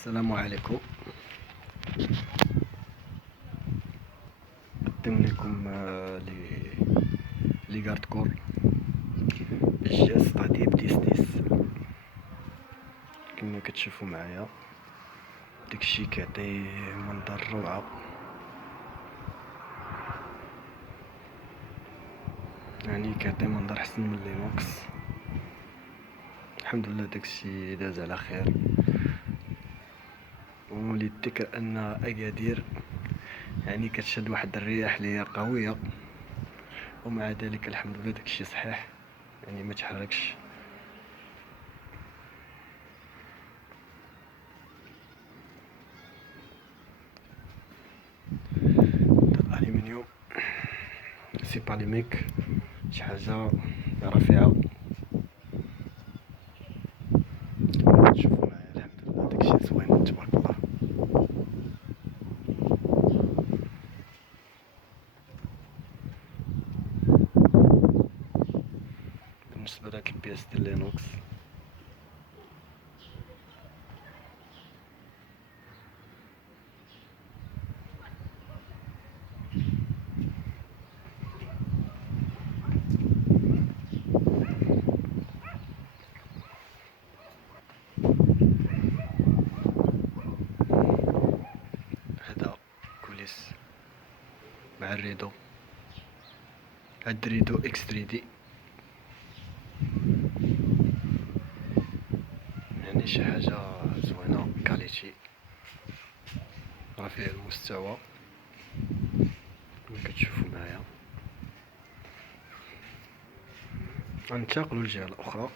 السلام عليكم. نقدم لكم لي غارد كور الجهاز تاع ديسنيس كما كتشوفوا معايا. داكشي كيعطي منظر روعه، يعني كيعطي منظر احسن من لينوكس. الحمد لله داكشي داز على خير، وللذكر ان اكادير يعني كتشد واحد الرياح لي قويه، ومع ذلك الحمد لله داكشي صحيح، يعني ما تحركش. الالومنيوم سيباليميك، شي حاجه رفيعه. شوفوا معايا الحمد لله داكشي زوين تبارك الله. بالنسبه لهاد البياس ديال لينوكس، هذا كوليس مع الريدو، هاد الريدو اكس 3 دي، يعني شي حاجه زوينه، كاليتي رفيع المستوى كما كتشوفوا معايا. غننتقلوا للجهه الاخرى.